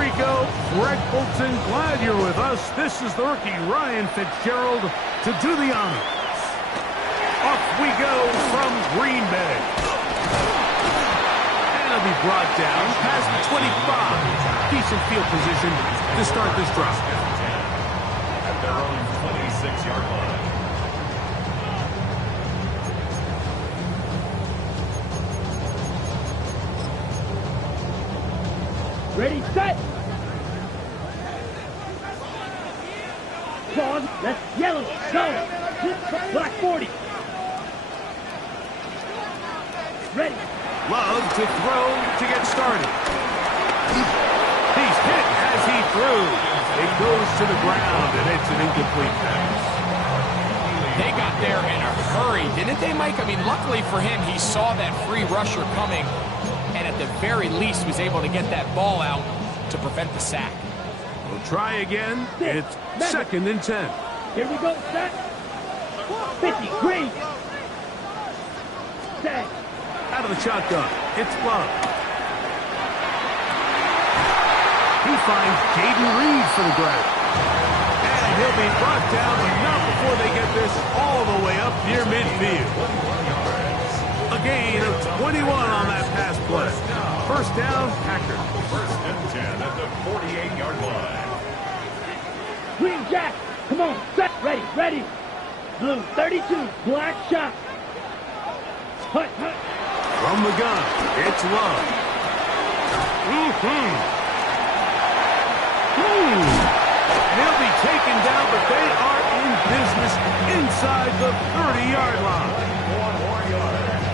we go. Greg Bolton, glad you're with us. This is the rookie Ryan Fitzgerald to do the honors. Off we go from Green Bay. And it'll be brought down past the 25. Decent field position to start this drive. At their own 26-yard line. Ready, set! Pause, let's yellow, go! Black 40! Ready! Love to throw to get started. He's hit as he threw. It goes to the ground, and it's an incomplete pass. They got there in a hurry, didn't they, Mike? I mean, luckily for him, he saw that free rusher coming, and at the very least was able to get that ball out to prevent the sack. We'll try again. It's 2nd and 10. Here we go, set! 50, green! Set! Out of the shotgun, it's Love. He finds Jaden Reed for the grab. And he'll be brought down, but not before they get this all the way up near midfield. A gain of 21 on that pass play. First down, Packers. 1st and 10 at the 48-yard line. Green Jack! Come on, set! Ready, ready! Blue 32, black shot! Hut, hut! From the gun, it's Love. He'll be taken down, but they are in business inside the 30-yard line.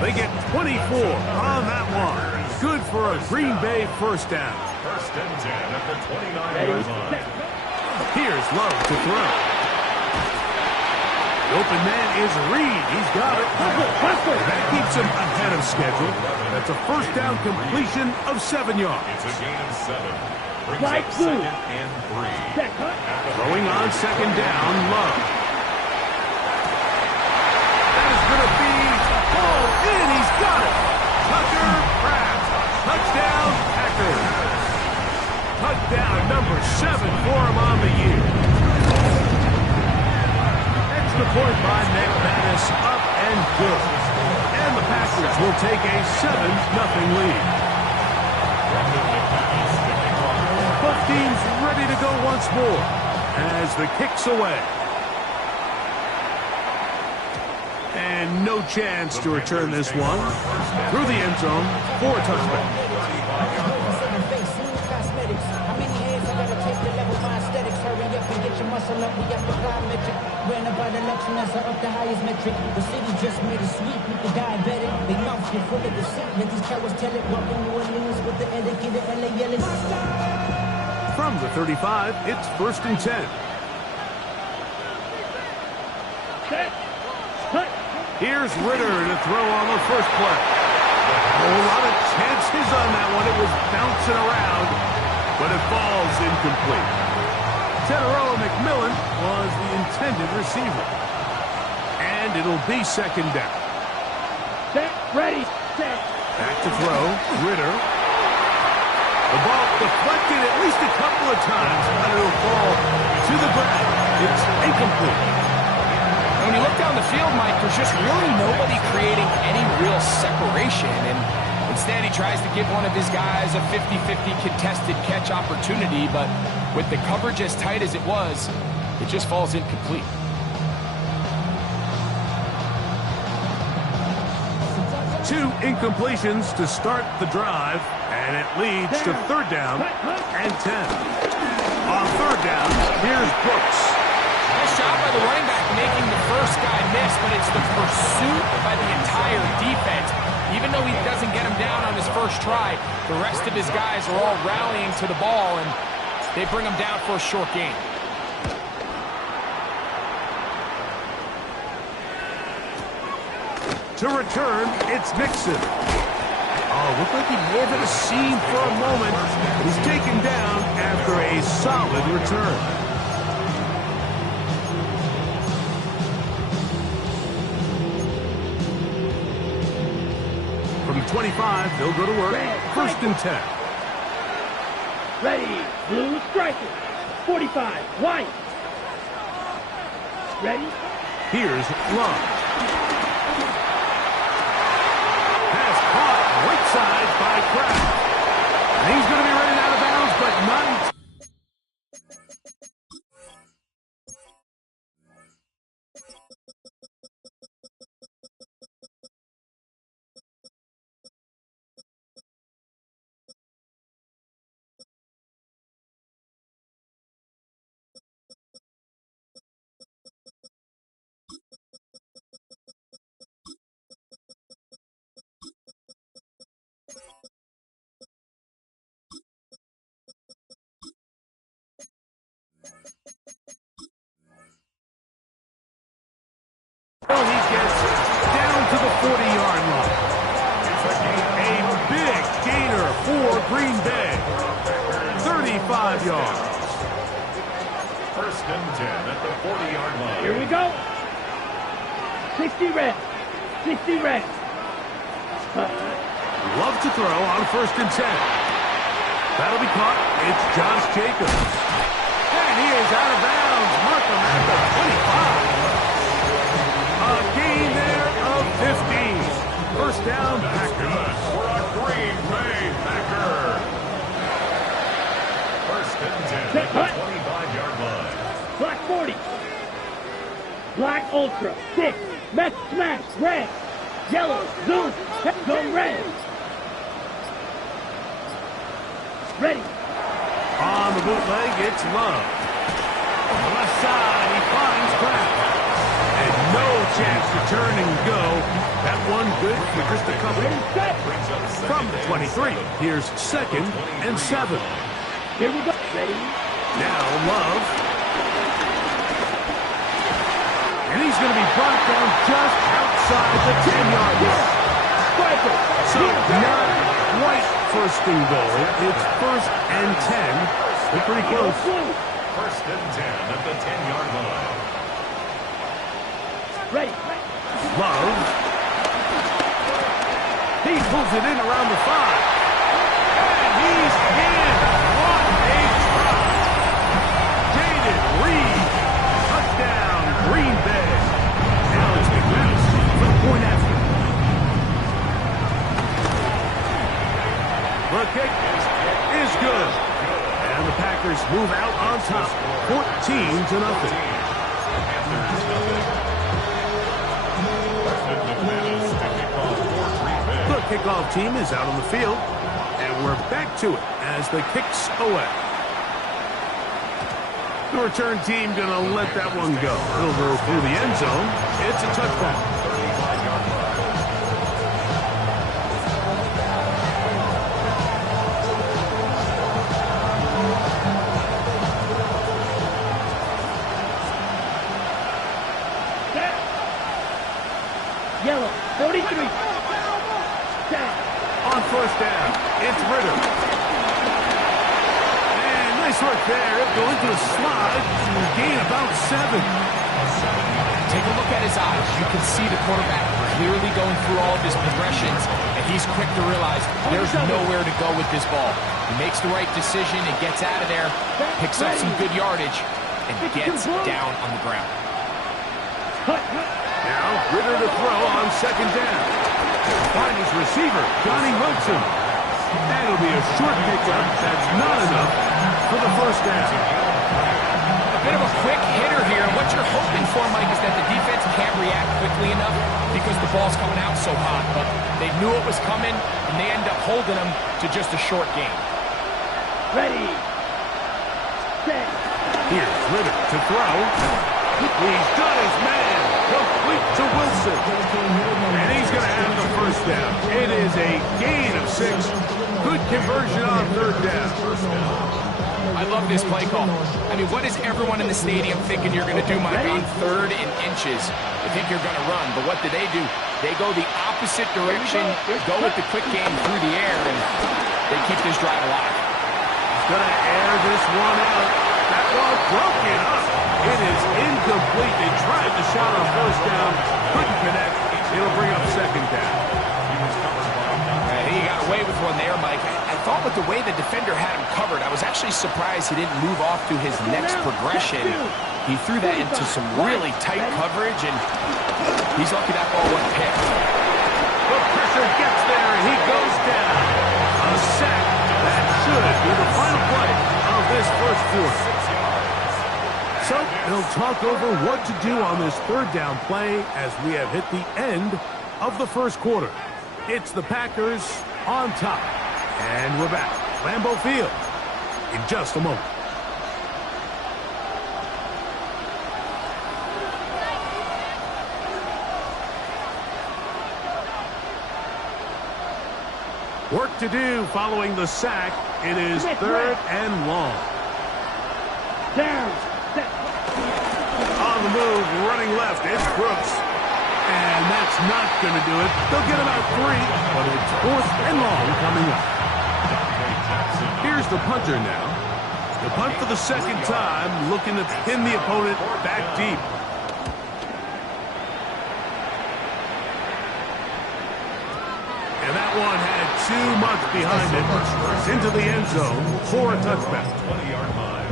They get 24 on that one. Good for a Green Bay first down. 1st and 10 at the 29-yard line. Here's Love to throw. The open man is Reed. He's got it. That keeps him ahead of schedule. That's a first down completion of 7 yards. It's a gain of 7. Brings Right up blue. 2nd and 3. Throwing on 2nd down, Love. That is going to be hauled in. He's got it. Tucker Kraft. Touchdown, Packers. Touchdown number 7 for him on the year. Extra point by McManus, up and good. And the Packers will take a 7-0 lead. Both teams ready to go once more as the kick's away. And no chance to return this one. Through the end zone for a touchback. Muscle up, we have the plyometric. Ran about election as up the highest metric. The city just made a sweep with the diabetic. They mouths get full of deceit. Let these cowards tell it. Walking New Orleans with the etiquette, LA yelling. From the 35, it's 1st and 10. Set! Hut! Here's Ritter to throw on the first play. A whole lot of chances on that one. It was bouncing around, but it falls incomplete. Teteroa McMillan was the intended receiver. And it'll be 2nd down. Set! Ready! Set! Back to throw. Ritter. The ball deflected at least a couple of times, but it'll fall to the ground. It's incomplete. When you look down the field, Mike, there's just really nobody creating any real separation. And instead, he tries to give one of his guys a 50-50 contested catch opportunity, but with the coverage as tight as it was, it just falls incomplete. Two incompletions to start the drive, and it leads to 3rd down and 10. On 3rd down, here's Brooks. Nice job by the running back making the first guy miss, but it's the pursuit by the entire defense. Even though he doesn't get him down on his first try, the rest of his guys are all rallying to the ball, and they bring him down for a short gain. To return, it's Nixon. Oh, looked like he may have hit a seam for a moment. He's taken down after a solid return. From the 25, they'll go to work. 1st and 10. Ready. Blue striker. 45. White. Ready. Here's Love. Pass caught right side by Kraft. And he's going to be running out of bounds, but not. Well, he gets down to the 40-yard line. A big gainer for Green Bay. 35 yards. First and 10 at the 40-yard line. Here we go. 60 red. 60 red. Love to throw on first and 10. That'll be caught. It's Josh Jacobs. And he is out of bounds. Mark him at the 25. A gain there of 15. First down, Packers. For a Green Bay Packer. First and 10 at the 25-yard line. Black 40. Black Ultra. 6. Met smash. Red. Yellow. Zoom. Go red. Ready. On the bootleg, it's Love. On the left side, he finds Kraft. And no chance to turn and go. That one good for just a couple. From the 23, here's second and 7. Here we go. Ready. Now Love. And he's going to be brought down just outside the 10-yard line. So not quite first and goal. It's first and 10. They're pretty close. First and 10 at the 10-yard line. Ready. Love. He pulls it in around the 5. And he's in. What a try. Jaden Reed. Touchdown, Green Bay. Now it's McManus for the point after. The kick is good. And the Packers move out on top, 14-0. The kickoff team is out on the field, and we're back to it as the kick's away. The return team going to let that one go. It'll go through the end zone. It's a touchdown. Yellow. 43. Down. On first down, it's Ritter. And nice work there. Going to the slide. Gain about 7. Take a look at his eyes. You can see the quarterback clearly going through all of his progressions, and he's quick to realize there's nowhere to go with this ball. He makes the right decision and gets out of there, picks up some good yardage, and gets down on the ground. Now, Ritter to throw on second down. Find his receiver, Johnny Wilson. And it'll be a short pickup. That's not enough for the first down. A bit of a quick hitter here. What you're hoping for, Mike, is that the defense can't react quickly enough because the ball's coming out so hot. But they knew it was coming, and they end up holding them to just a short gain. Ready. Set. Here's Ritter to throw. He's got his man. Complete to Wilson. And he's going to have the first down. It is a gain of 6. Good conversion on third down. I love this play call. I mean, what is everyone in the stadium thinking you're going to do, Mike, on 3rd and inches? They think you're going to run, but what do? They go the opposite direction, go with the quick game through the air, and they keep this drive alive. He's going to air this one out. That ball broken up. It is incomplete. They tried the shot on first down, couldn't connect. It'll bring up second down. He got away with one there, Mike. I thought with the way the defender had him covered, I was actually surprised he didn't move off to his next progression. He threw that into some really tight coverage, and he's lucky that ball wasn't picked. The pressure gets there, and he goes down. A sack that should be the final play of this first quarter. So they'll talk over what to do on this third down play as we have hit the end of the first quarter. It's the Packers on top. And we're back. Lambeau Field in just a moment. Work to do following the sack. It is third and long. Down. On the move, running left, it's Brooks. And that's not going to do it. They'll get about 3, but it's fourth and long coming up. Here's the punter now. The punt for the second time, looking to pin the opponent back deep. And that one had too much behind it. Into the end zone for a touchback. 20-yard line.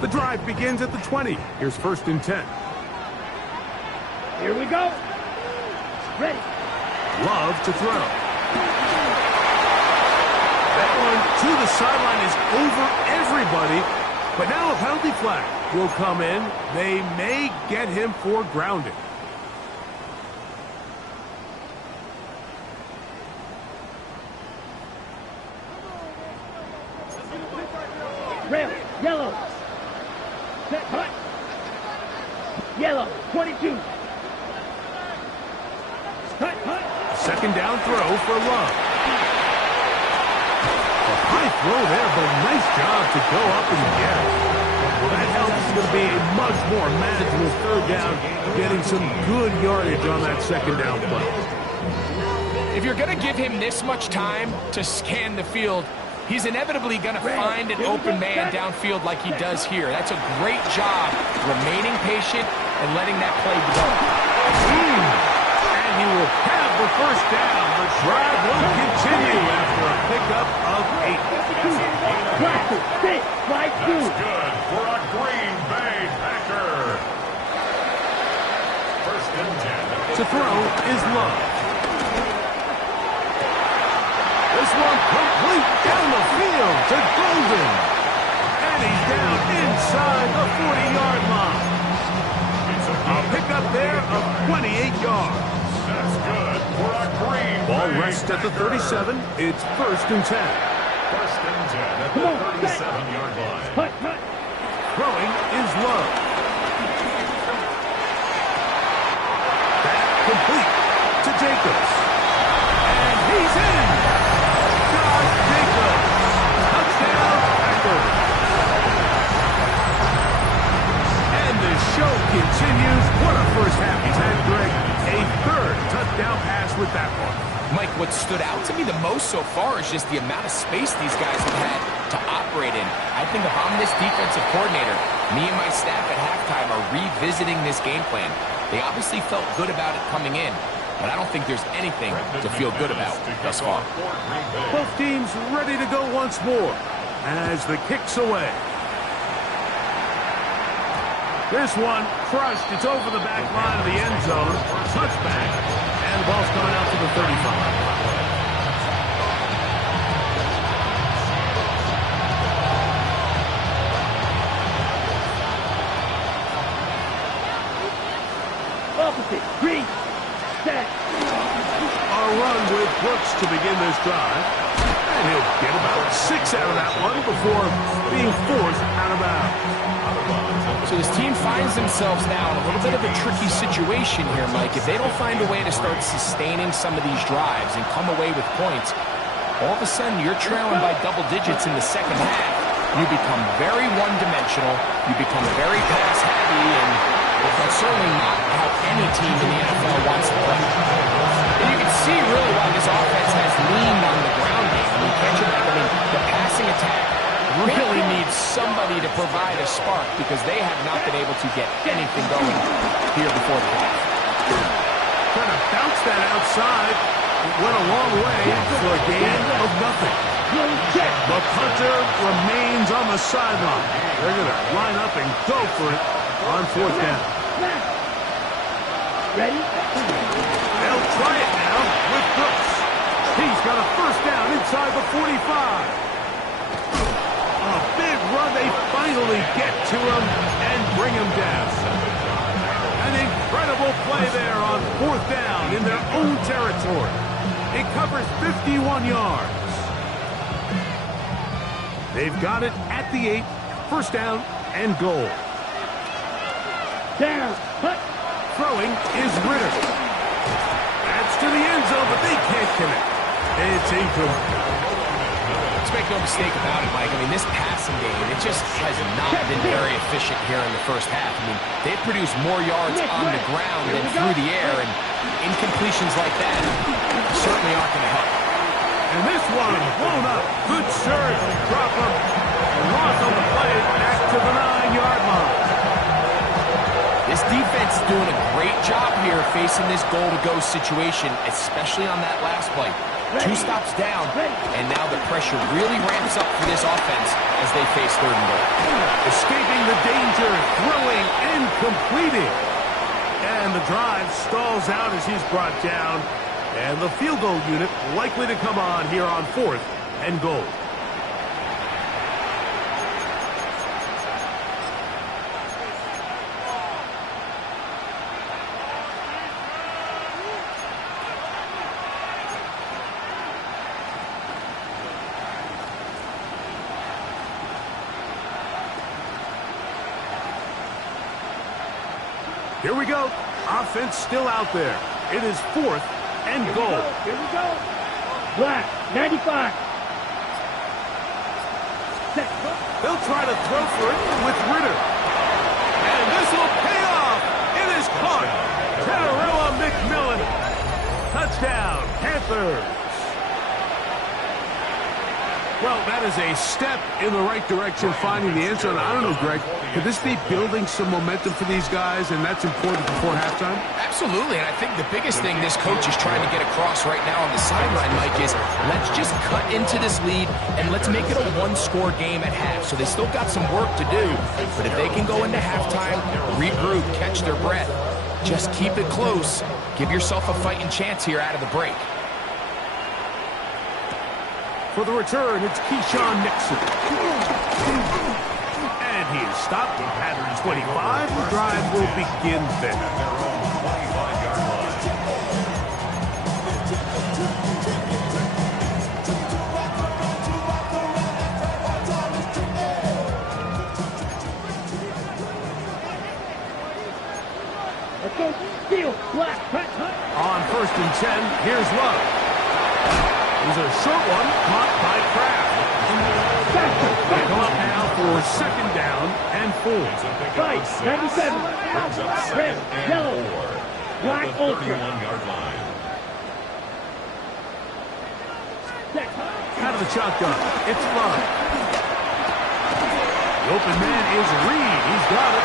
The drive begins at the 20. Here's first and 10. Here we go. Ready. Love to throw. That one to the sideline is over everybody. But now a penalty flag will come in. They may get him for grounding. Rail. Yellow. Set. Hut. Yellow. 22. Hut. Hut. Second down throw for Love. A high throw there, but a nice job to go up and get it. Well, that helps. It's going to be a much more manageable third down, getting some good yardage on that second down play. If you're going to give him this much time to scan the field, he's inevitably going to find an open man downfield like he does here. That's a great job remaining patient and letting that play develop. And he will have the first down. The drive will continue after a pickup of 8. Right That's good for a Green Bay Packer. First and 10. To throw is Love. This one complete down the field to Golden. And he's down inside the 40-yard line. A pickup there of 28 yards. That's good for a Green Ball Bay rests at the 37. It's first and 10. First and 10 at the 37-yard line. Hut. Hut. Throwing is Love. That complete to Jacobs. And he's in. Josh Jacobs. Touchdown, Packers. And the show continues. What a first half he's had, Greg. A third touchdown pass with that one. Mike, what stood out to me the most so far is just the amount of space these guys have had to operate in. I think if I'm this defensive coordinator, me and my staff at halftime are revisiting this game plan. They obviously felt good about it coming in, but I don't think there's anything to feel good about thus far. Both teams ready to go once more as the kick's away. This one crushed. It's over the back line of the end zone. Touchback. And the ball's coming out to the 35. Opposite. Green. Set. A run with Brooks to begin this drive. And he'll get about 6 out of that one before being forced out of bounds. So this team finds themselves now in a little bit of a tricky situation here, Mike. If they don't find a way to start sustaining some of these drives and come away with points, all of a sudden you're trailing by double digits in the second half. You become very one-dimensional. You become very pass-heavy, and that's certainly not how any team in the NFL wants to play. And you can see really why this offense has leaned on the ground game. I mean, can't you? I mean, the passing attack really needs somebody to provide a spark because they have not been able to get anything going here before the half. Trying to bounce that outside. It went a long way for a gain of nothing. The punter remains on the sideline. They're going to line up and go for it on fourth down. Ready? They'll try it now with Brooks. He's got a first down inside the 45. A big run. They finally get to him and bring him down. An incredible play there on fourth down in their own territory. It covers 51 yards. They've got it at the 8. First down and goal. Down. Hut. Throwing is Ritter. That's to the end zone, but they can't connect. It's incomplete. Let's make no mistake about it, Mike. I mean, this passing game, it just has not been very efficient here in the first half. I mean, they've produced more yards on the ground than through the air, and incompletions like that certainly aren't going to help. And this one blown up. Good surge. Drop him. Loss on the play back to the 9-yard line. This defense is doing a great job here facing this goal-to-go situation, especially on that last play. 2 stops down, and now the pressure really ramps up for this offense as they face third and goal. Escaping the danger, throwing and completing. And the drive stalls out as he's brought down. And the field goal unit likely to come on here on fourth and goal. Here we go. Offense still out there. It is fourth and goal. Here we go. Black, 95. They'll try to throw for it with Ritter. And this will pay off. It is caught. Tadarella McMillan. Touchdown, Panthers. Well, that is a step in the right direction, finding the end zone. I don't know, Greg, could this be building some momentum for these guys, and that's important before halftime? Absolutely, and I think the biggest thing this coach is trying to get across right now on the sideline, Mike, is let's just cut into this lead, and let's make it a one-score game at half. So they still got some work to do, but if they can go into halftime, regroup, catch their breath, just keep it close, give yourself a fighting chance here out of the break. For the return, it's Keyshawn Nixon. And he is stopped at 25. The drive will begin then. Let's go. Steal. Black. Hut. On first and 10, here's Love. There's a short one caught by Kraft. They come up now for second down and 4. Fight, 97. Red, yellow, black, ultra. Out of the shotgun, it's Love. The open man is Reed. He's got it.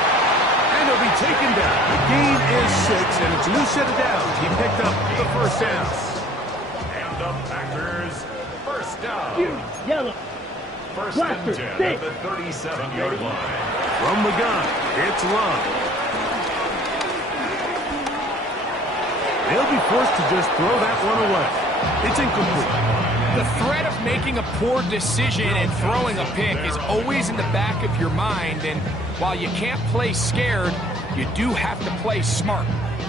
And he'll be taken down. The gain is 6, and it's a new set of downs. He picked up the first down. The Packers, first down. Yellow. First Blaster, and 10 six. at the 37-yard line. From the gun, it's Love. They'll be forced to just throw that one away. It's incomplete. The threat of making a poor decision and throwing a pick is always in the back of your mind, and while you can't play scared, you do have to play smart.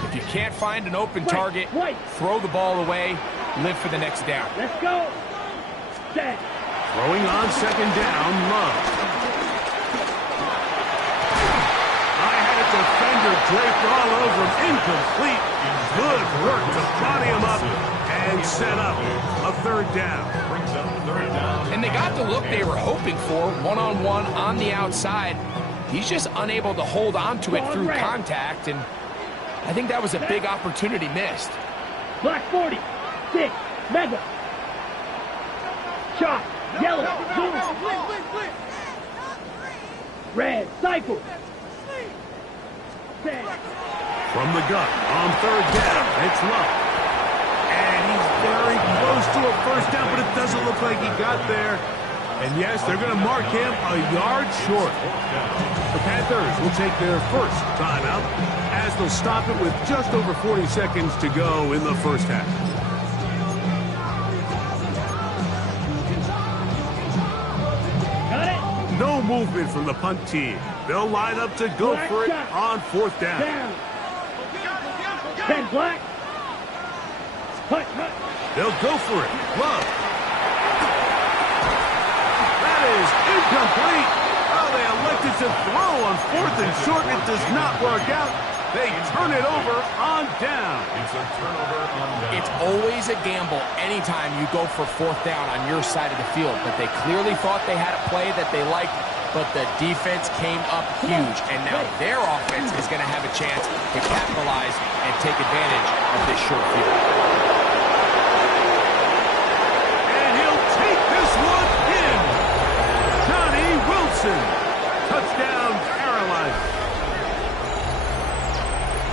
If you can't find an open target, throw the ball away, live for the next down. Let's go. Set. Throwing on second down, Love. I had a defender draped all over him. Incomplete. Good work to body him up and set up a third down. And they got the look they were hoping for, one-on-one on the outside. He's just unable to hold on to it through contact, and I think that was a big opportunity missed. Black 40. 6. Mega. Shot. Yellow. Zoom. Red. Cycle. Set. From the gun on third down, it's Love. very close to a first down, but it doesn't look like he got there. And yes, they're going to mark him a yard short. The Panthers will take their first timeout as they'll stop it with just over 40 seconds to go in the first half. Got it. No movement from the punt team. They'll line up to go Black for it shot. on fourth down. Down. 10 black. Hut, hut. They'll go for it. Love. That is incomplete. Oh, they elected to throw on fourth and short. It does not work out. They turn it over on down. It's a turnover on down. It's always a gamble anytime you go for fourth down on your side of the field, but they clearly thought they had a play that they liked, but the defense came up huge, and now their offense is going to have a chance to capitalize and take advantage of this short field. And he'll take this one in. Johnny Wilson. Touchdown, Carolina.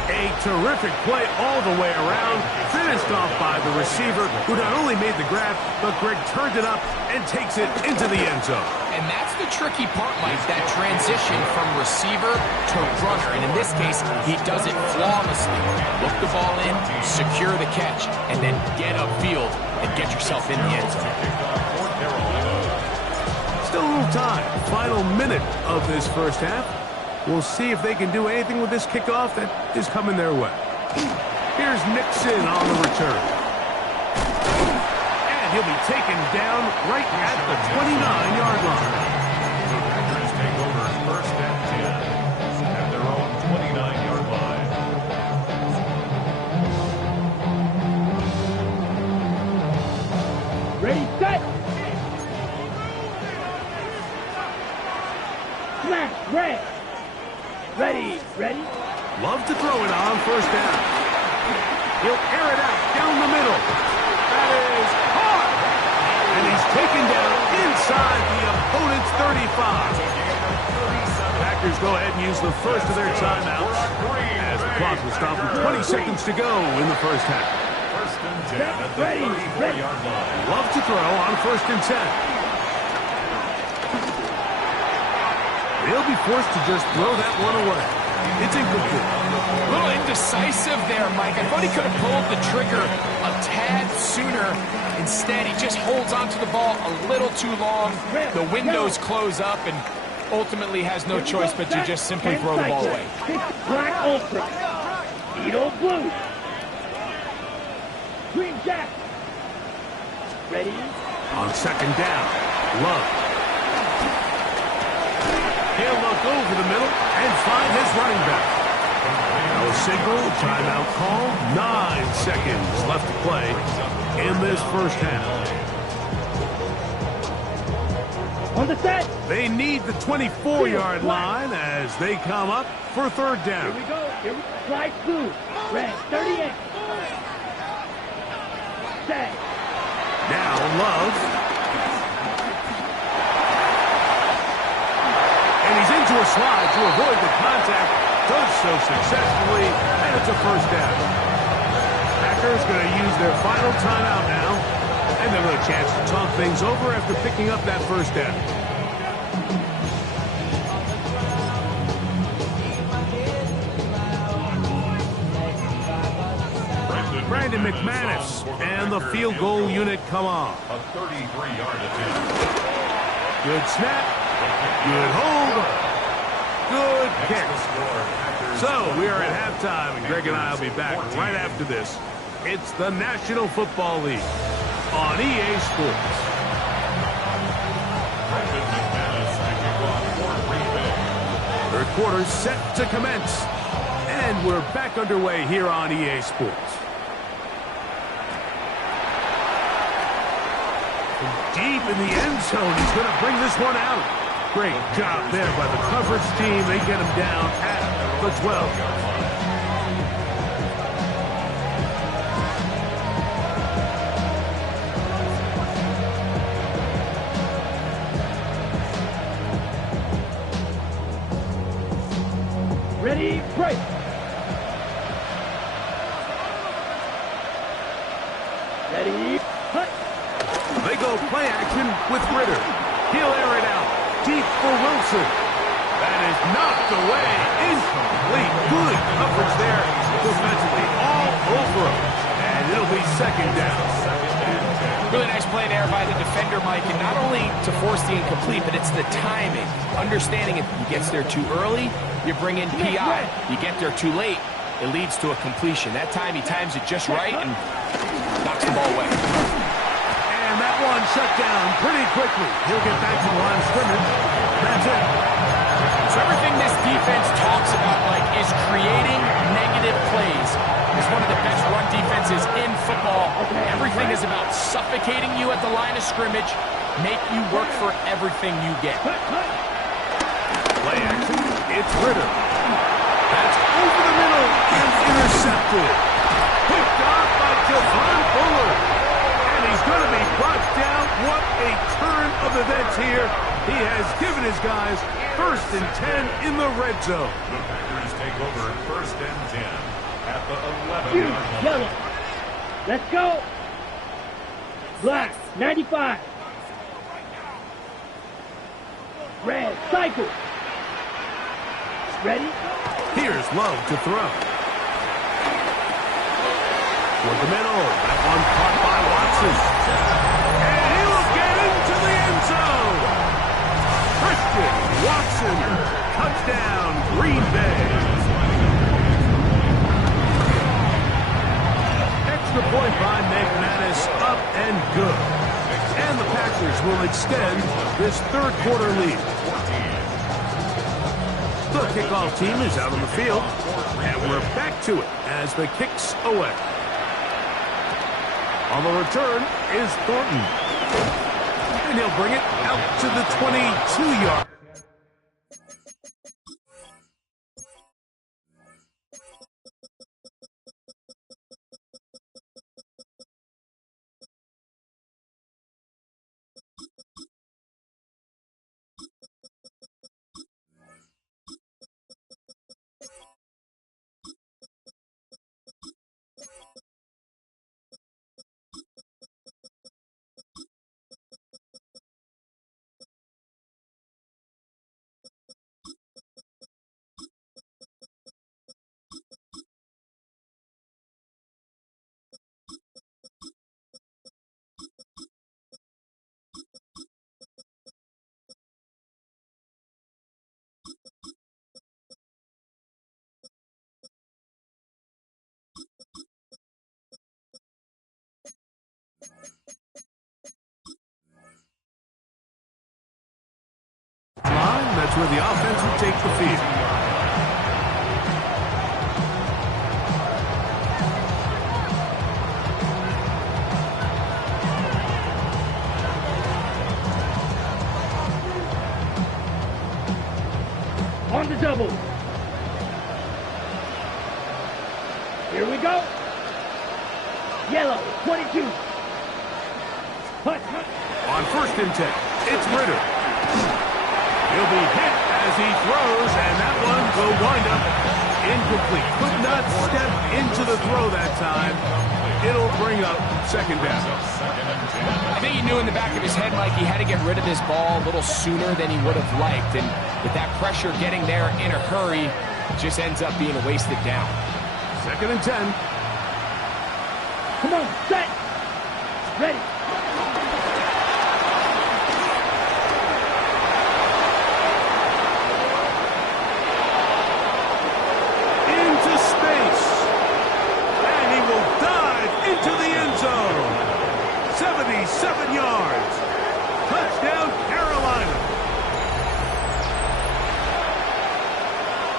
A terrific play all the way around, finished off by the receiver, who not only made the grab, but Greg turned it up and takes it into the end zone. And that's the tricky part, Mike, that transition from receiver to runner. And in this case, he does it flawlessly. Look the ball in, secure the catch, and then get upfield and get yourself in the end zone. Still a little time. Final minute of this first half. We'll see if they can do anything with this kickoff that is coming their way. Here's Nixon on the return. And he'll be taken down right at the 29-yard line. The Packers take over first and 10 at their own 29-yard line. Ready, set. Smash, red. Ready, ready. Love to throw it on first down. He'll air it out down the middle. That is hard. And he's taken down inside the opponent's 35. Packers go ahead and use the first of their timeouts as the clock will stop with 20 seconds to go in the first half. First and 10 at the Ready, 34-yard line. Love to throw on first and 10. They'll be forced to just throw that one away. It's incomplete. A little indecisive there, Mike. I thought he could have pulled the trigger a tad sooner. Instead, he just holds onto the ball a little too long. The windows close up and ultimately has no choice but to just simply throw the ball away. Black Ultra. Edo Blue. Green Jack. Ready. On second down, Love. He'll look over the middle and find his running back. No signal, timeout call. 9 seconds left to play in this first half. On the set. They need the 24-yard line as they come up for third Here down. we go. Here we go. Black Blue. Red. 38. Set. Now Love. And he's into a slide to avoid the contact. Does so successfully, and it's a first down. Packers going to use their final timeout now, and they'll have a chance to talk things over after picking up that first down. Brandon McManus and the field goal unit come on. A 33-yard attempt. Good snap. Good hold. Good kick. So we are at halftime, and Greg and I will be back right after this. It's the National Football League on EA Sports. Brandon McManus, the kickoff for Green Bay. Third quarter set to commence, and we're back underway here on EA Sports. From deep in the end zone, he's going to bring this one out. Great job there by the coverage team. They get him down at the 12. Ready, break. Ready, hut. They go play action with Ritter. He'll air it out. Deep for Wilson. That is knocked away. Incomplete. Good coverage there. Defensively all over him. And it'll be second down. Really nice play there by the defender, Mike. And not only to force the incomplete, but it's the timing. Understanding if he gets there too early, you bring in PI. You get there too late, it leads to a completion. That time he times it just right and knocks the ball away. And that one shut down pretty quickly. He'll get back to the line of scrimmage. That's it. So everything this defense talks about, like, is creating negative plays. It's one of the best run defenses in football. Everything is about suffocating you at the line of scrimmage, make you work for everything you get. Play action. It's Ritter. That's over the middle and intercepted. Picked off by Javon Fuller. And he's going to be brought down. What a turn of events here. He has given his guys 1st and 10 in the red zone. The Packers take over 1st and 10 at the 11-yard Huge, line. yellow. Let's go. Black, 95. Red, cycle. Ready? Here's Love to throw. Toward the middle. That one caught by Watson. And he will get into the end zone. Christian Watson. Touchdown, Green Bay. Extra point by McManus. Up and good. And the Packers will extend this third quarter lead. The kickoff team is out on the field, and we're back to it as the kick's away. On the return is Thornton, and he'll bring it out to the 22-yard. That's where the offense will take the field. On the double. Here we go. Yellow, 22. Hut, hut. On 1st and 10, it's Ritter. He'll be hit as he throws, and that one will wind up incomplete. Could not step into the throw that time. It'll bring up second down. I think he knew in the back of his head, Mike, he had to get rid of this ball a little sooner than he would have liked. And with that pressure getting there in a hurry, it just ends up being a wasted down. 2nd and 10. Come on, set. Ready. Into the end zone. 77 yards. Touchdown, Carolina.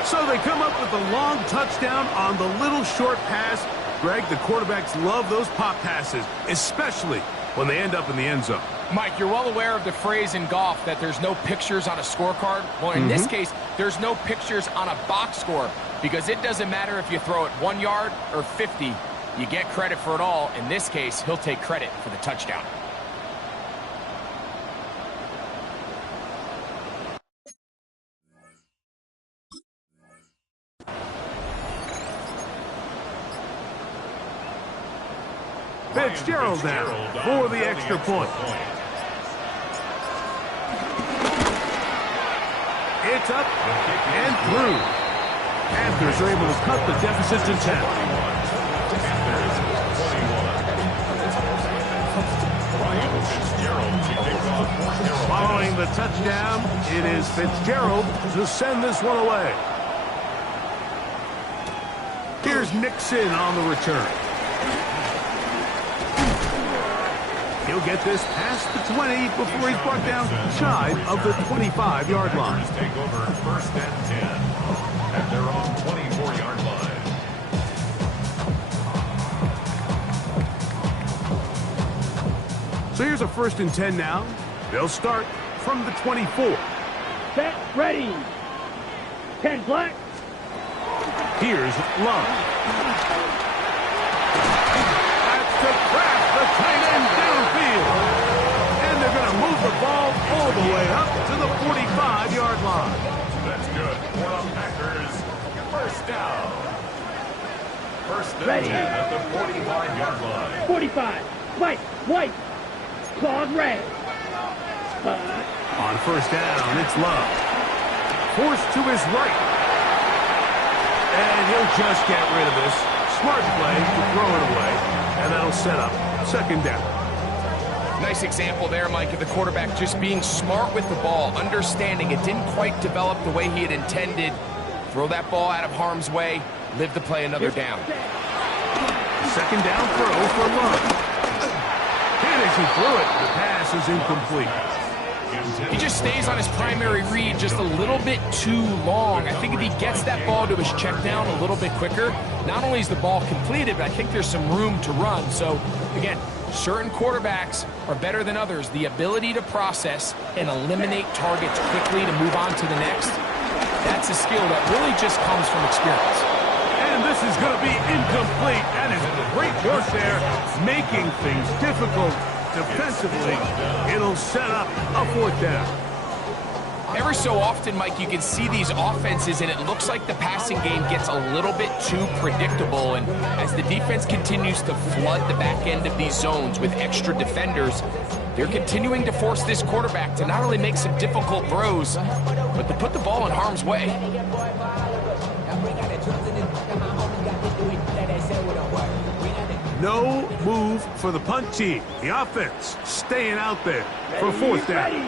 So they come up with a long touchdown on the little short pass. Greg, the quarterbacks love those pop passes, especially when they end up in the end zone. Mike, you're well aware of the phrase in golf that there's no pictures on a scorecard. Well, in this case, there's no pictures on a box score because it doesn't matter if you throw it 1 yard or 50. You get credit for it all. In this case, he'll take credit for the touchdown. Fitzgerald now for the extra point. It's up and through. Panthers are able to cut the deficit to 10. Following the touchdown, it is Fitzgerald to send this one away. Here's Nixon on the return. He'll get this past the 20 before he's brought down shy of the 25-yard line. Take over first and 10 at their own 24-yard line. So here's a first and 10 now. They'll start from the 24. Set, ready. 10 black. Here's Love. That's to crack the tight end downfield. And they're going to move the ball all the way up to the 45-yard line. That's good for the Packers. First down. First and Ready. 10 at the 45-yard line. 45. White. Claude red. On first down, it's Love. Forced to his right. And he'll just get rid of this. Smart play to throw it away. And that'll set up second down. Nice example there, Mike, of the quarterback just being smart with the ball, understanding it didn't quite develop the way he had intended. Throw that ball out of harm's way, live to play another down. Second down throw for Love. And as he threw it, the pass is incomplete. He just stays on his primary read just a little bit too long. I think if he gets that ball to his check down a little bit quicker, not only is the ball completed, but I think there's some room to run. So, again, certain quarterbacks are better than others. The ability to process and eliminate targets quickly to move on to the next. That's a skill that really just comes from experience. And this is going to be incomplete. That is great work there, making things difficult defensively. It'll set up a fourth down. Every so often, Mike, you can see these offenses, and it looks like the passing game gets a little bit too predictable. And as the defense continues to flood the back end of these zones with extra defenders, they're continuing to force this quarterback to not only make some difficult throws, but to put the ball in harm's way. No move for the punt team. The offense staying out there for fourth down. Ready.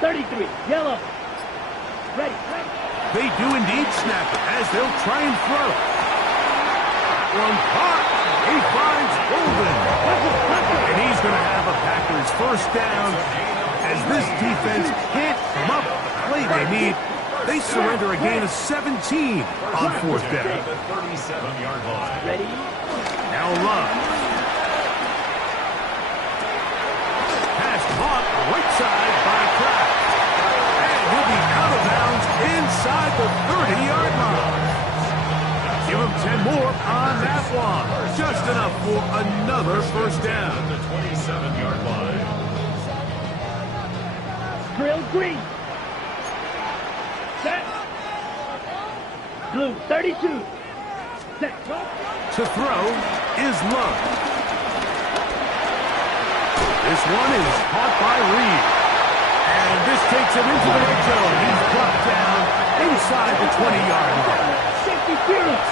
33, yellow. Ready. They do indeed snap it as they'll try and throw. One caught. He finds Golden. And he's going to have a Packers first down as this defense can't come up with the play they need. They surrender a gain of 17 on fourth down. At the 37-yard line. Ready. Now Love. Pass caught right side by Kraft. And he'll be out of bounds inside the 30-yard line. Give him 10 more on that one. Just enough for another first down. At the 27-yard line. Drill green. Set. Blue, 32. Set. To throw is Love. This one is caught by Reed. And this takes him into the red zone. He's brought down inside the 20-yard line. Safety clearance.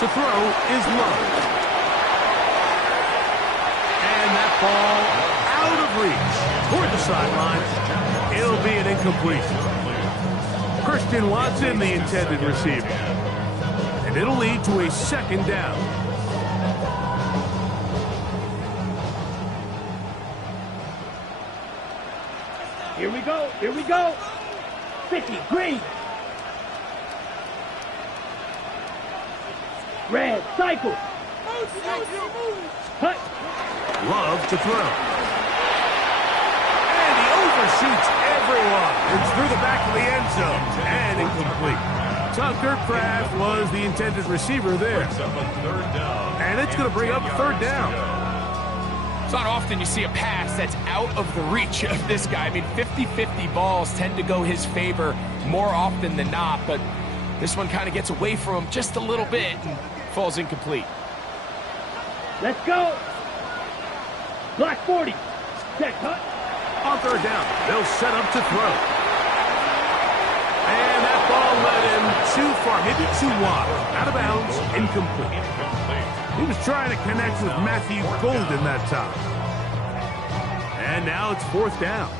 To throw is Love. And that ball out of reach toward the sideline. It'll be an incompletion. Christian Watson, the intended receiver. And it'll lead to a second down. Here we go. 50, green. Red, cycle. Hut. Love to throw. And he overshoots everyone. It's through the back of the end zone. And incomplete. Tucker Kraft was the intended receiver there. And it's going to bring up third down. It's not often you see a pass that's out of the reach of this guy. I mean, 50-50 balls tend to go his favor more often than not, but this one kind of gets away from him just a little bit. And Falls incomplete. Let's go. Black 40. Check, hut. On third down, they'll set up to throw. And that ball led him too far, maybe too wide. Out of bounds, incomplete. He was trying to connect with Matthew Golden that time. And now it's fourth down.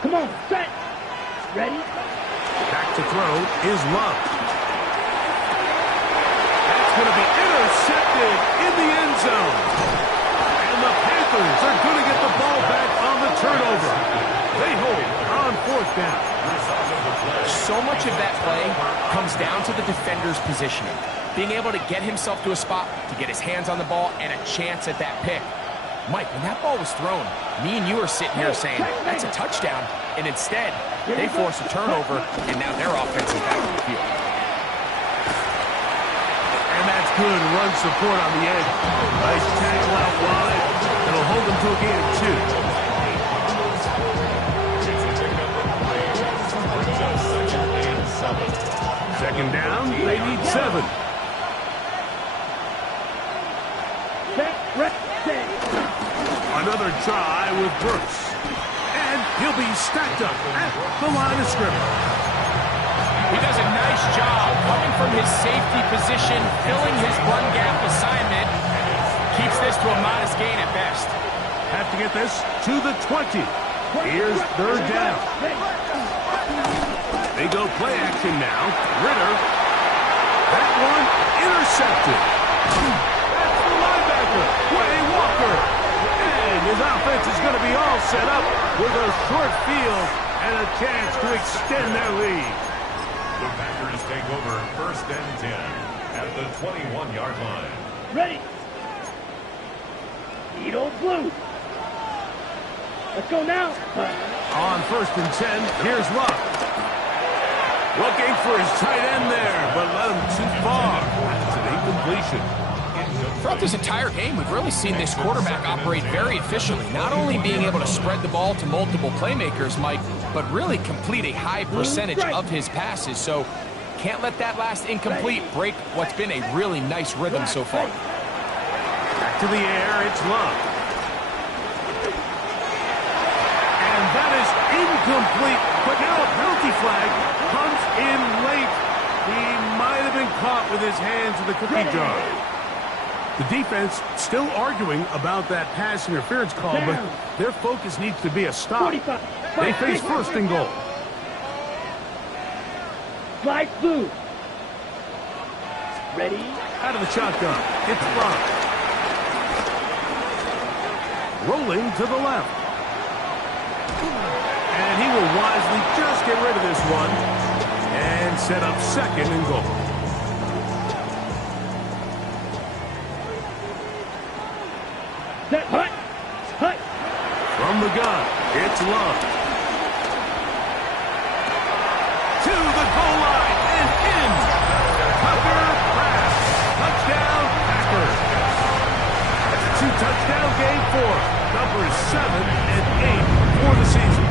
Come on, set. Ready? Back to throw is Love. That's going to be intercepted in the end zone. And the Panthers are going to get the ball back on the turnover. They hold on fourth down. So much of that play comes down to the defender's positioning. Being able to get himself to a spot, to get his hands on the ball, and a chance at that pick. Mike, when that ball was thrown, me and you are sitting here saying, that's a touchdown. And instead, they force a turnover, and now their offense is back on the field. And that's good run support on the edge. Nice tackle out wide. It'll hold them to a gain of 2. Second down, they need 7. Another try with Brooks. And he'll be stacked up at the line of scrimmage. He does a nice job coming from his safety position, filling his run gap assignment. Keeps this to a modest gain at best. Have to get this to the 20. Here's third down. They go play action now. Ritter. That one intercepted. That's the linebacker, Quay Walker. And his offense is going to be all set up with a short field and a chance to extend their lead. The Packers take over first and 10 at the 21-yard line. Ready. Eat old blue. Let's go now. On first and 10, here's Love. Looking for his tight end there, but led him too far. That's an incompletion. Throughout this entire game, we've really seen this quarterback operate very efficiently, not only being able to spread the ball to multiple playmakers, Mike, but really complete a high percentage of his passes. So can't let that last incomplete break what's been a really nice rhythm so far. Back to the air, it's Love. And that is incomplete, but now a penalty flag comes in late. He might have been caught with his hands in the cookie jar. The defense still arguing about that pass interference call, but their focus needs to be a stop. They face first and goal. Slide blue. Ready? Out of the shotgun, it's Love. Rolling to the left. And he will wisely just get rid of this one and set up second and goal. Set, hut. Hut. From the gun, it's Love. To the goal line and in. Tucker pass. Touchdown, Packers. That's a 2-touchdown game for numbers 7 and 8 for the season.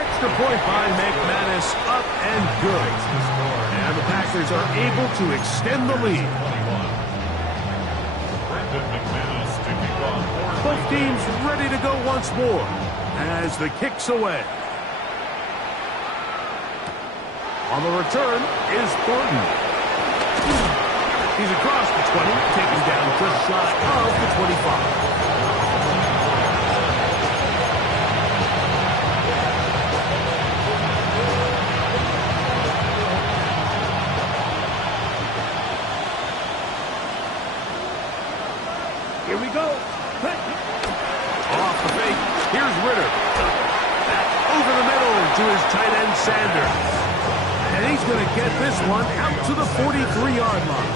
Extra point by McManus, up and good. And the Packers are able to extend the lead. Both teams ready to go once more as the kick's away. On the return is Thornton. He's across the 20, taken down just shy of the 25. Here we go. Off the fake, here's Ritter. Back over the middle to his tight end, Sanders. And he's going to get this one out to the 43-yard line.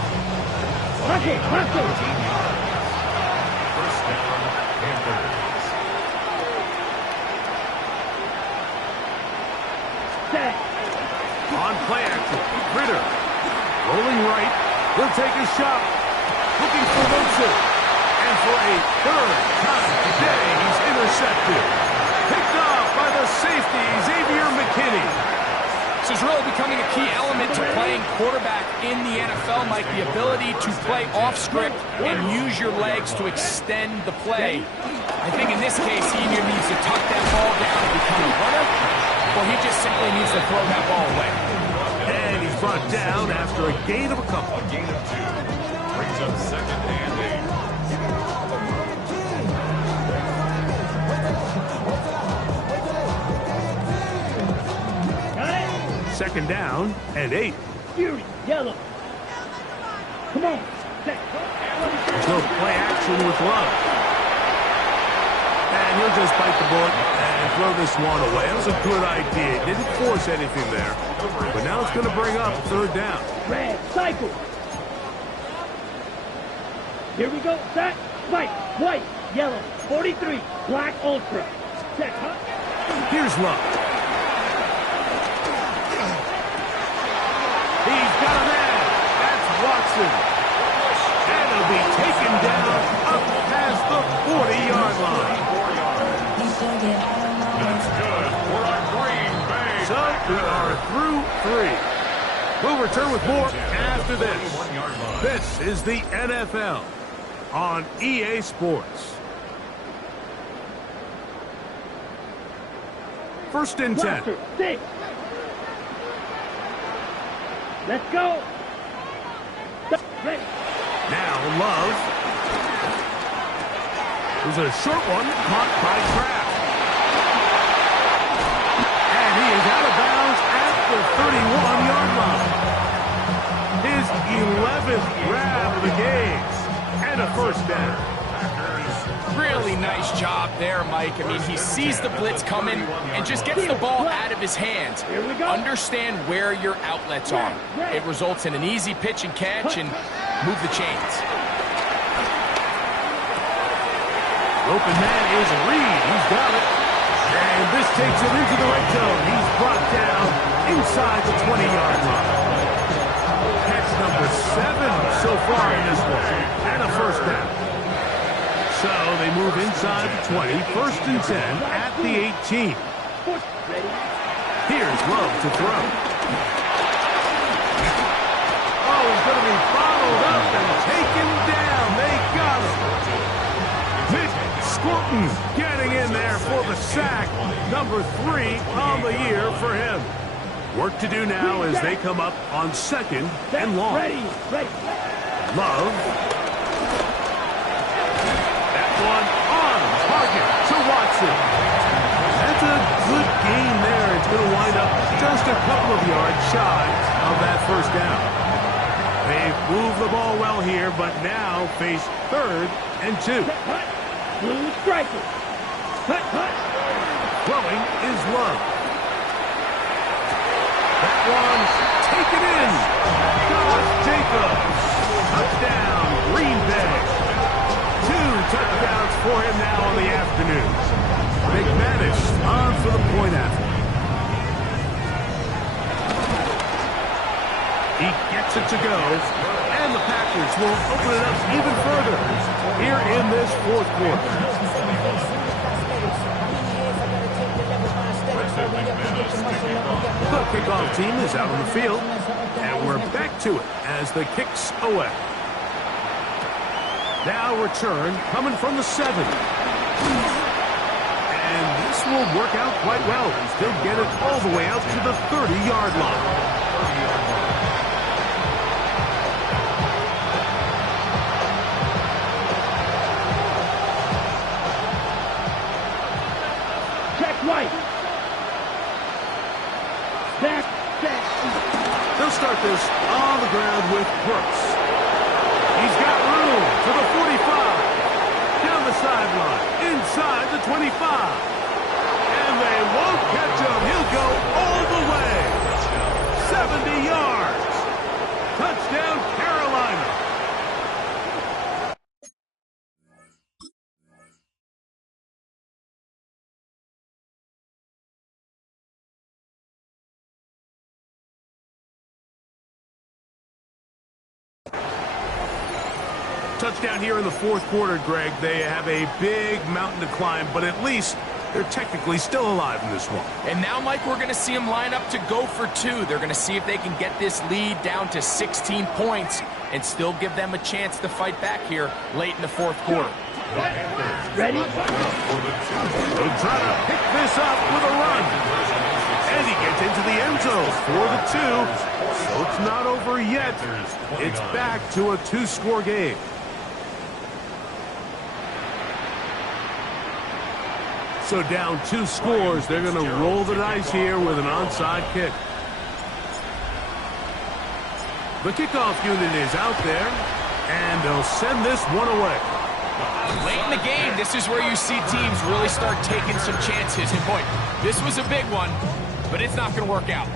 Hustle, hustle. First down, Panthers. Set. On play action, Ritter. Rolling right, he'll take a shot. Looking for Wilson. And for a third time today, he's intercepted. Picked off by the safety, Xavier McKinney. McKinney. This is really becoming a key element to playing quarterback in the NFL, Mike, the ability to play off script and use your legs to extend the play. I think in this case, he either needs to tuck that ball down and become a runner, or he just simply needs to throw that ball away. And he's brought down after a gain of a couple. A gain of 2. Brings up 2nd and 8. Second down and 8. Fury, yellow. Come on. Set. There's no play action with Love. And he'll just bite the bullet and throw this one away. That was a good idea. Didn't force anything there. But now it's going to bring up 3rd down. Red, cycle. Here we go. Set. White, white, yellow. 43, black, ultra. Set. Hut. Here's Love. He's got a man. That's Watson. And he'll be taken down up past the 40-yard line. That's good for a Green Bay. So we are through 3. We'll return with more after this. This is the NFL on EA Sports. 1st and 10. Blaster, 6. Let's go. Ready. Now Love. There's a short one caught by Kraft. And he is out of bounds at the 31-yard line. His 11th grab of the game. And a 1st down. Really nice job there, Mike. I mean, he sees the blitz coming and just gets the ball out of his hands. Understand where your outlets are. It results in an easy pitch and catch and move the chains. Open man is Reed. He's got it. And this takes him into the red zone. He's brought down inside the 20-yard line. Catch number 7 so far in this one. And a 1st down. So they move inside the 20, 1st and 10 at the 18. Here's Love to throw. Oh, he's going to be followed up and taken down. They got him. Mick Scorton getting in there for the sack. Number 3 on the year for him. Work to do now as they come up on 2nd and long. Love. One on target to Watson. That's a good gain there. It's going to wind up just a couple of yards shy of that 1st down. They've moved the ball well here, but now face 3rd and 2. Blue striker. Throwing is Love. That one taken in. Josh Jacobs. Touchdown, Green Bay. 2 touchdowns for him now on the afternoon. McManus on for the point after. He gets it to go, and the Packers will open it up even further here in this 4th quarter. The kickoff team is out on the field, and we're back to it as the kicks away. Now return coming from the 7. And this will work out quite well. They'll get it all the way out to the 30-yard line. Check right. They'll start this on the ground with Brooks. He's got room to the 45. Down the sideline. Inside the 25. And they won't catch him. He'll go all the way. 70 yards. Touchdown, Carolina. Touchdown here in the 4th quarter, Greg. They have a big mountain to climb, but at least They're technically still alive in this one. And now, Mike, we're going to see them line up to go for two. They're going to see if they can get this lead down to 16 points and still give them a chance to fight back here late in the fourth quarter. Ready? They'll try to pick this up with a run. And he gets into the end zone for the two. So it's not over yet. It's back to a two-score game. So down 2 scores, they're going to roll the dice here with an onside kick. The kickoff unit is out there, and they'll send this one away. Late in the game, this is where you see teams really start taking some chances. And boy, this was a big one, but it's not going to work out.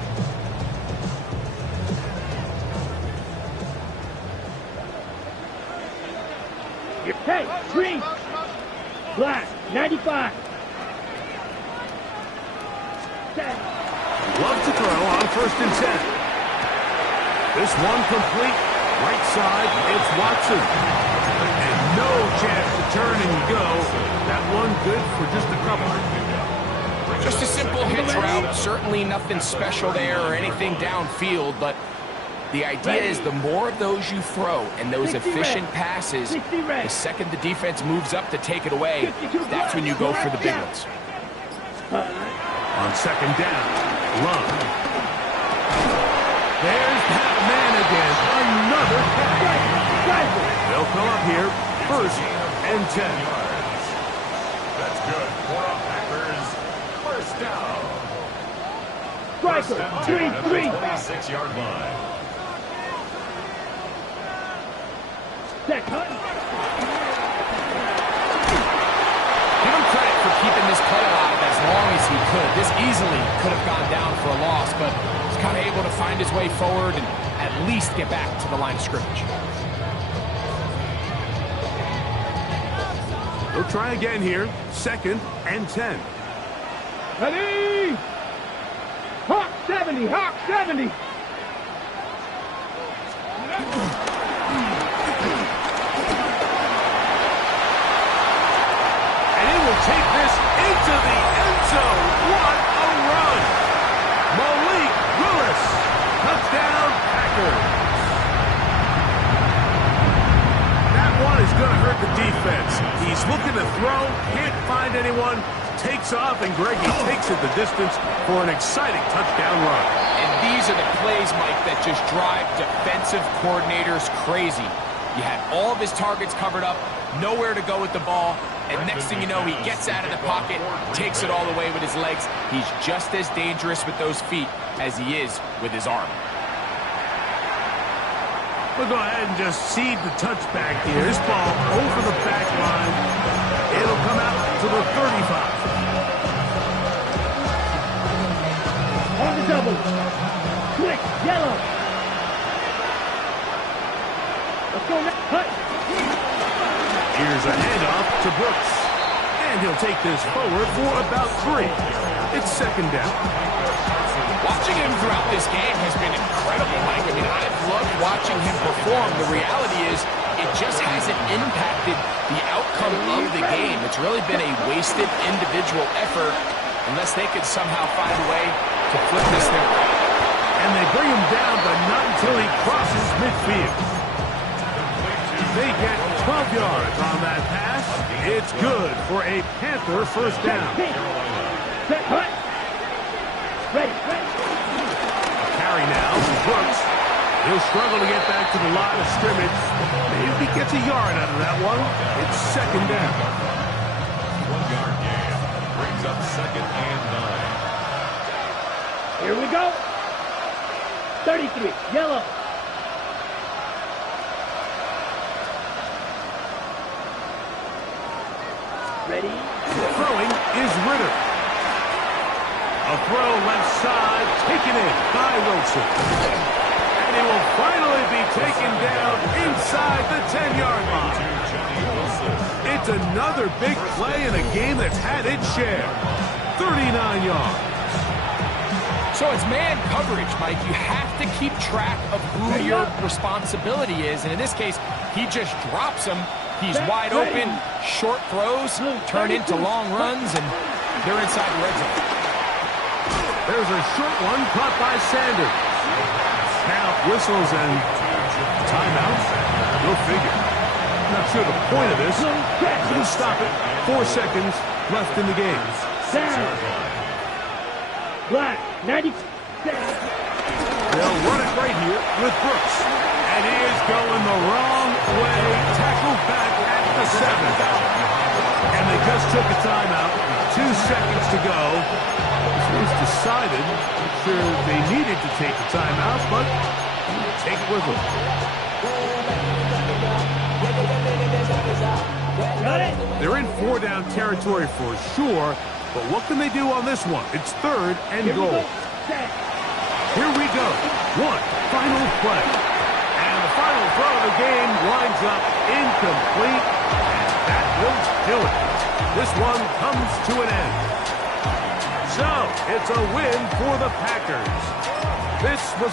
Hey, green. Black, 95. Love to throw on 1st and 10. This one complete. Right side, it's Watson. And no chance to turn and go. That one good for just a couple. Just a simple hitch route. Certainly nothing special there or anything downfield, but the idea is the more of those you throw and those efficient passes, the second the defense moves up to take it away, that's when you go for the big ones. On 2nd down, Love. There's that man again. Another catch. They'll come up here 1st and 10. That's good. For our Packers, 1st down. Striker, 3-3. 26-yard line. Set, cut. Give him credit for keeping this play alive as long as he could. This easily could have gone down for a loss, but he's kind of able to find his way forward and at least get back to the line of scrimmage. We'll try again here. 2nd and 10. Ready? Hawk 70, Hawk 70. Take this into the end zone. What a run. Malik Willis. Touchdown, Packers. That one is going to hurt the defense. He's looking to throw, can't find anyone, takes off, and Greggy takes it the distance for an exciting touchdown run. And these are the plays, Mike, that just drive defensive coordinators crazy. You had all of his targets covered up, nowhere to go with the ball, and next thing you know, he gets out of the pocket, takes it all the way with his legs. He's just as dangerous with those feet as he is with his arm. We'll go ahead and just seed the touchback here. This ball over the back line. It'll come out to the 35. On the double. Quick, yellow. Let's go next. Cut. Here's a handoff to Brooks. And he'll take this forward for about 3. It's 2nd down. Watching him throughout this game has been incredible, Mike. I mean, I've loved watching him perform. The reality is it just hasn't impacted the outcome of the game. It's really been a wasted individual effort unless they could somehow find a way to flip this thing around. And they bring him down, but not until he crosses midfield. They get 12 yards on that pass. It's good for a Panther 1st down. Set, cut. Ready, ready. Carry now to Brooks. He'll struggle to get back to the line of scrimmage. Maybe he gets a yard out of that one. It's 2nd down. 1-yard gain. Brings up 2nd and 9. Here we go. 33, yellow. Ready? Throwing is Ritter. A throw left side, taken in by Wilson. And he will finally be taken down inside the 10-yard line. It's another big play in a game that's had its share. 39 yards. So it's man coverage, Mike. You have to keep track of who your responsibility is. And in this case, he just drops him. He's wide open. Short throws turn into long runs. And they're inside the red zone. There's a short one caught by Sanders. Now whistles and timeout. Go figure. Not sure the point of this. Couldn't stop it. 4 seconds left in the game. Down. Black, 96. They'll run it right here with Brooks. And he is going the wrong way. Tackled back at the 7. And they just took a timeout. 2 seconds to go. This was decided. Not sure they needed to take the timeout, but take it with them. Got it? They're in 4-down territory for sure, but what can they do on this one? It's 3rd and Here we goal. go. Set. Here we go. One final play. And the final throw of the game winds up incomplete. And that will do it. This one comes to an end. So, it's a win for the Packers. This was